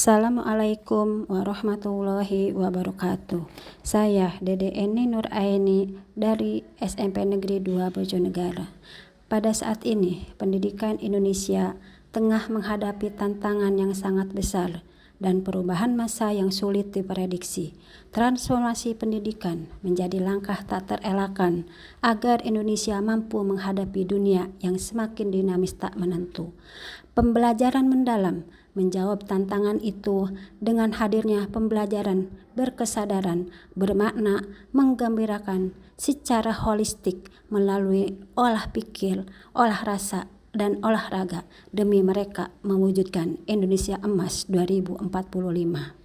Assalamualaikum warahmatullahi wabarakatuh. Saya Dede Eni Nuraini dari SMP Negeri 2 Bojonegara. Pada saat ini, pendidikan Indonesia tengah menghadapi tantangan yang sangat besar dan perubahan masa yang sulit diprediksi. Transformasi pendidikan menjadi langkah tak terelakkan agar Indonesia mampu menghadapi dunia yang semakin dinamis tak menentu. Pembelajaran mendalam menjawab tantangan itu dengan hadirnya pembelajaran berkesadaran, bermakna, menggembirakan secara holistik melalui olah pikir, olah rasa, dan olahraga demi mereka mewujudkan Indonesia Emas 2045.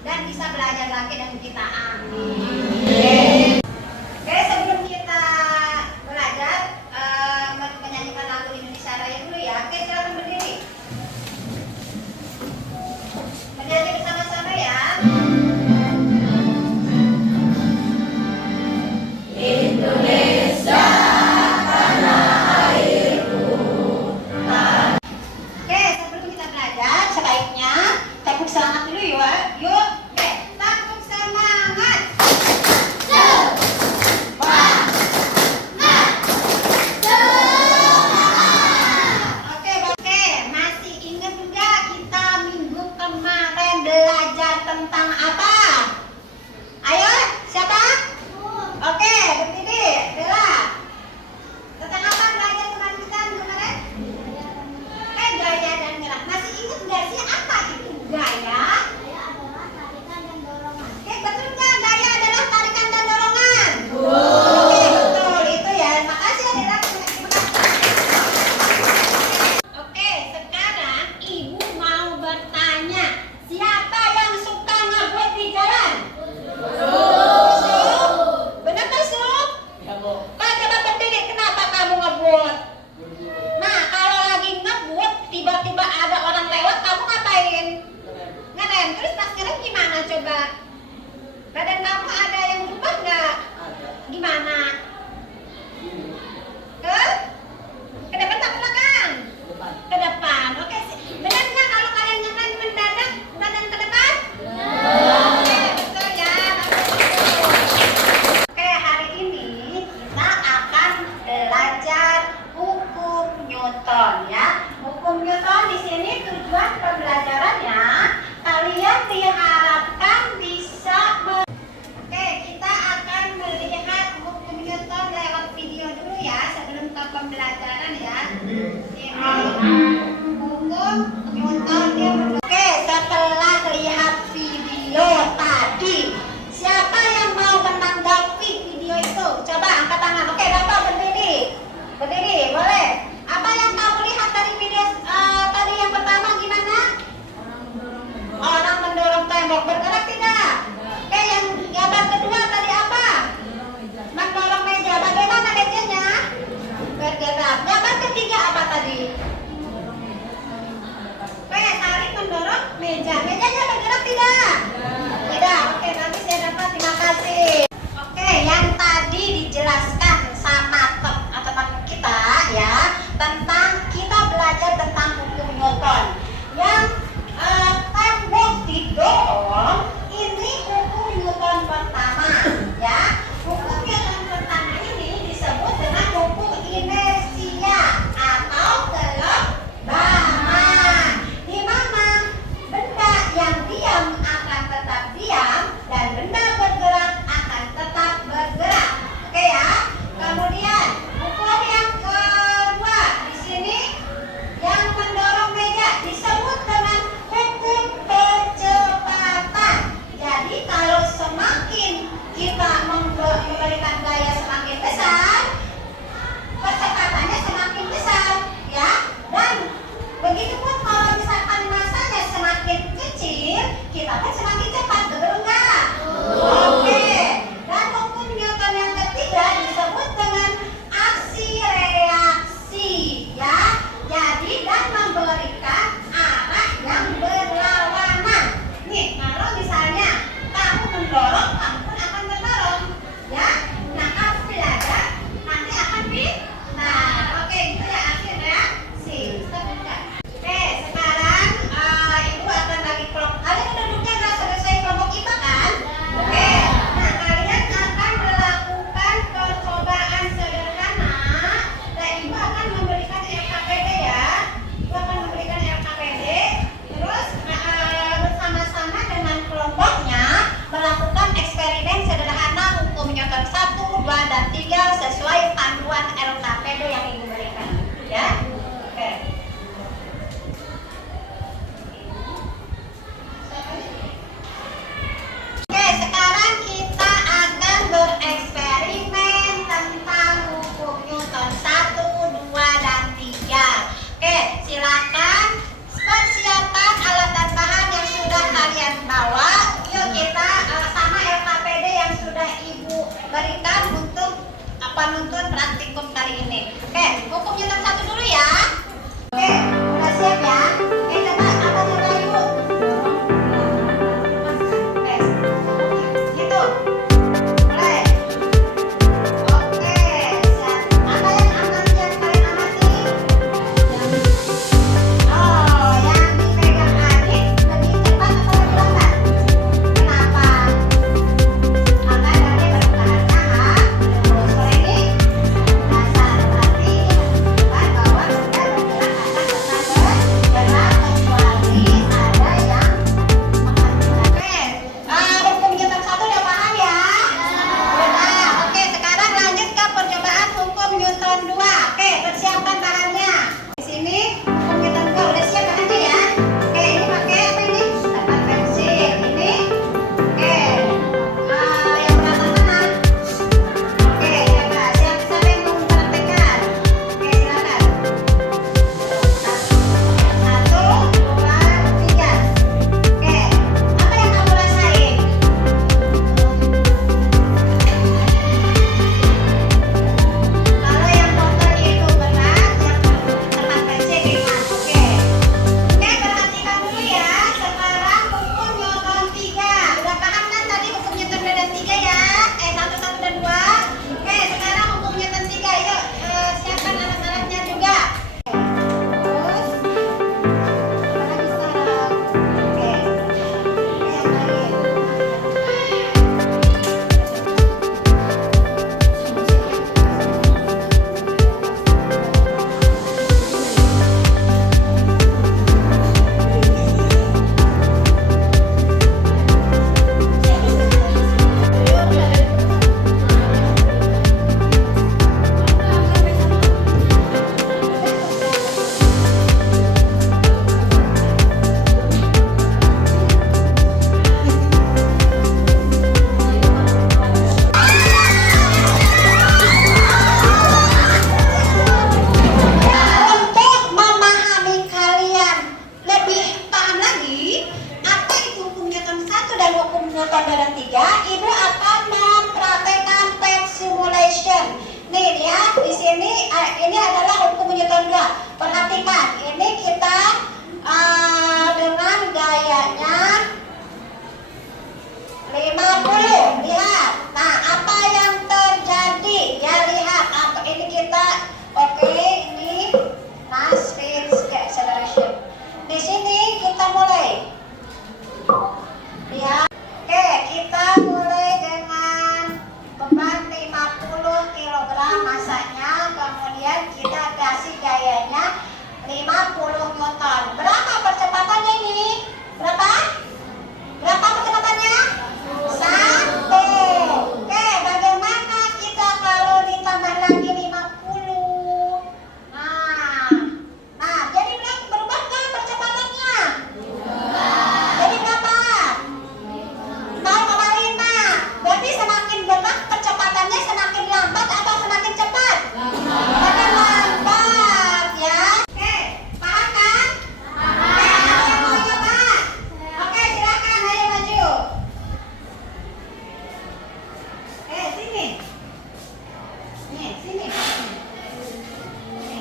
Dan bisa belajar lagi dan kita amin. Oke, sebelum kita belajar menyanyikan lagu Indonesia Raya dulu ya. Oke, silakan berdiri. Bernyanyi bersama-sama ya. Indonesia tanah airku. Oke, sebelum kita belajar sebaiknya tepuk semangat dulu ya. Yuk. Tentang apa? Ayo, siapa? Oke, berdiri, Bella. Tentang apa belajar kemarin? Gaya dan gerak. Masih ingat nggak sih apa itu gaya? Gaya adalah tarikan dan dorongan. Oke, betul nggak? Gaya adalah tarikan dan dorongan. Oke, betul itu ya. Makasih ya Bella. Oke, sekarang Ibu mau bertanya. Siapa yang suka ngebuat di jalan? Benar kan, Sob? Ya, Bu. Pak, coba berdiri. Kenapa kamu ngebuat? Nah, kalau lagi ngebuat, tiba-tiba ada orang lewat, kamu ngapain? Ngerem. Terus pas ngerem gimana coba? Badan kamu ada yang berubah nggak? Gimana? Ke depan atau ke belakang? Ke depan. Oke. Benar nggak kalau kalian ngerem mendadak badan ke depan? Oke, betul ya. Oke, hari ini kita akan belajar hukum Newton ya. Hukum Newton di sini tujuan pembelajarannya kalian diharapkan bisa Oke, kita akan melihat hukum Newton lewat video dulu ya sebelum ke pembelajaran ya. Ini hukum Newton dia. Oke, setelah lihat video tadi, siapa yang mau menanggapi video itu? Coba angkat tangan. Oke, Bapak berdiri. Berdiri, boleh. Apa yang kamu lihat dari video tadi yang pertama gimana? Orang mendorong tembok. Bergerak tidak? Oke, yang gambar kedua tadi apa? Mendorong meja. Bagaimana mejanya? Bergerak. Gambar ketiga apa tadi? Oke, tarik mendorong meja. Mejanya bergerak tidak? Tidak. Oke, nanti saya dapat. Terima kasih. Oke, yang tadi dijelaskan sama teman kita ya.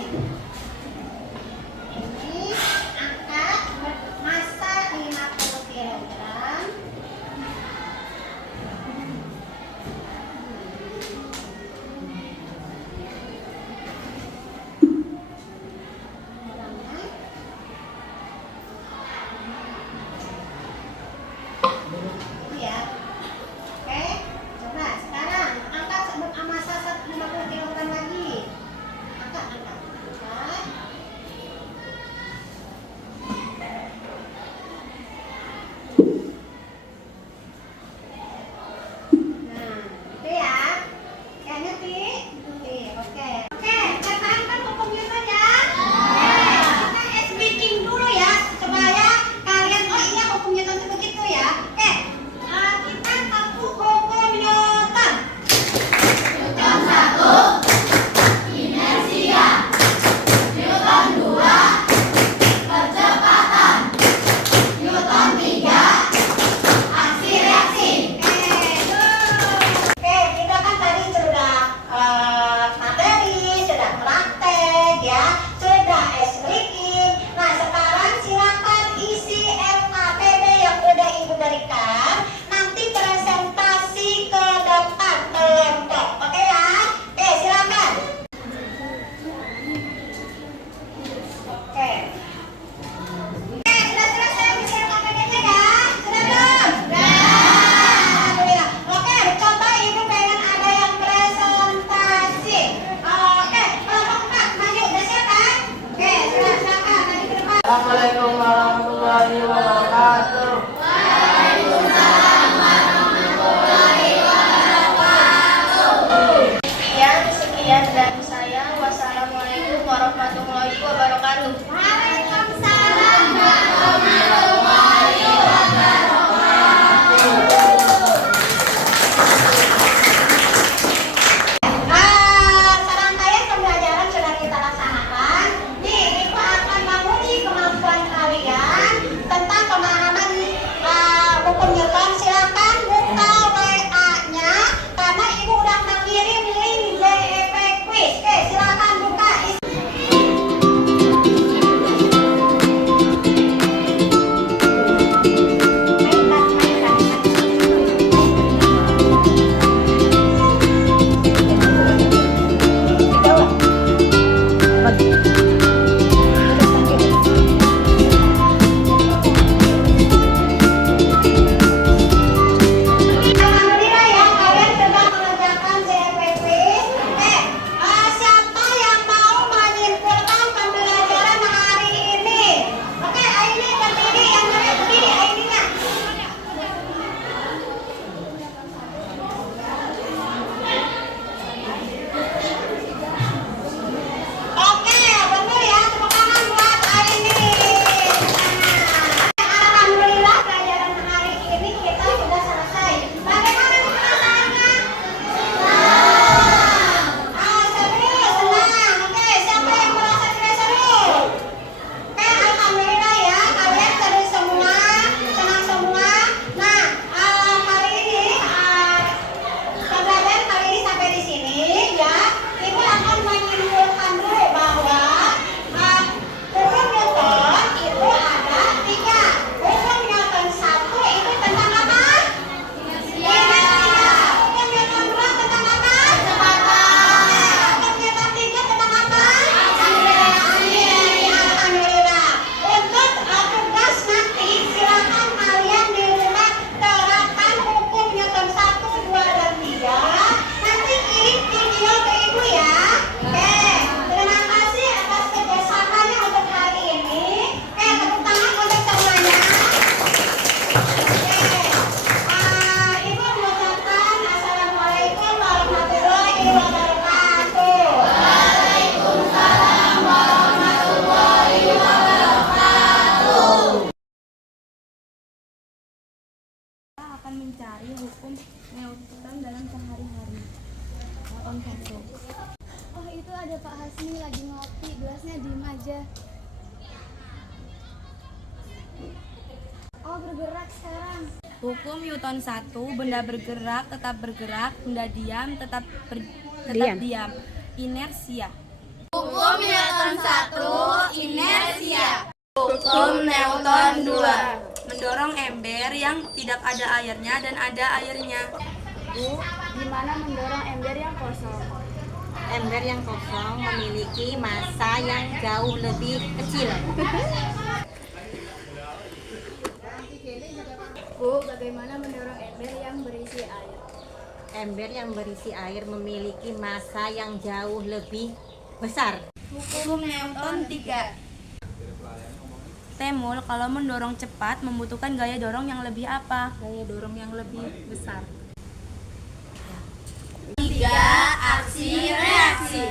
Ini angkat massa 50 kilogram. Ya. Oke, coba sekarang angkat massa 50 kilogram lagi. Angkat. Nah, itu ya. Oke, ngerti? Ngerti. Oke. Oke, sekarang kan hukum Newton ya. Kita es bikin dulu ya supaya kalian iya hukum Newton itu begitu ya. Oke. Kita tahu hukum Newton. Newton 1, inersia. Newton 2, percepatan. Newton 3, aksi reaksi. Oke, kita kan tadi sudah materi, sudah praktek ya, sudah breaking. Nah, sekarang silakan isi LKPD yang udah Ibu berikan. Nanti presentasi ke depan kelompok. Oke ya? Oke, silakan. Oke. Oke, sudah selesai isi LKPD-nya ya? Sudah belum? Alhamdulillah. Oke, coba Ibu pengen ada yang presentasi. Oke, kelompok 4 maju. Udah siap kan? Oke, silakan maju ke depan. Assalamualaikum warahmatullahi wabarakatuh. Sekian dari saya. Wassalamualaikum warahmatullahi wabarakatuh. Waalaikumsalam warahmatullahi serangkaian pembelajaran sudah kita laksanakan. Nih, Ibu akan menguji kemampuan kalian tentang pemahaman hukum Newton. Silakan buka WA-nya karena Ibu udah mengirim link JEP quiz. Oke, silakan buka. Alhamdulillah ya, kalian sudah mengerjakan JEP quiz. Siapa yang mau menyimpulkan pembelajaran hari ini? Oke, Aini berdiri, yang mana berdiri Aininya? Oke, betul ya, tepuk tangan buat Aini. Alhamdulillah pelajaran hari ini kita sudah selesai. Bagaimana nih perasaannya? Seru, senang. Oke, siapa yang merasa tidak seru? Oke, alhamdulillah ya, kalian seru semua, senang semua. Nah, hari ini pembelajaran kali ini sampai di sini ya. Ibu akan menyimpulkan dulu bahwa hukum Newton itu ada 3. Hukum Newton 1 itu tentang apa? Inersia. Hukum Newton 2 tentang apa? Kecepatan. Hukum Newton 3 tentang apa? Aksi reaksi. Alhamdulillah. Untuk tugas nanti silakan kalian di rumah terapkan hukum Newton 1, 2, dan 3. Nanti kirim video ke Ibu ya. Oke, terima kasih atas kerjasamanya untuk hari ini. Oke, tepuk tangan untuk semuanya. Oke, Ibu mengucapkan Assalamualaikum warahmatullahi wabarakatuh. Waalaikumsalam warahmatullahi wabarakatuh. Kita akan mencari hukum Newton dalam sehari-hari. Contoh 1. Oh, itu ada Pak Hasmi lagi ngopi, gelasnya diem aja. Oh, bergerak sekarang. Hukum Newton 1, benda bergerak tetap bergerak, benda diam tetap diam. Inersia. Hukum Newton Hukum Newton 2. Mendorong ember yang tidak ada airnya dan ada airnya. Bu, gimana mendorong ember yang kosong? Ember yang kosong memiliki massa yang jauh lebih kecil. Bu, bagaimana mendorong ember yang berisi air? Ember yang berisi air memiliki massa yang jauh lebih besar. Hukum Newton 3. Temul, kalau mendorong cepat membutuhkan gaya dorong yang lebih apa? Gaya dorong yang lebih besar. 3. Aksi reaksi.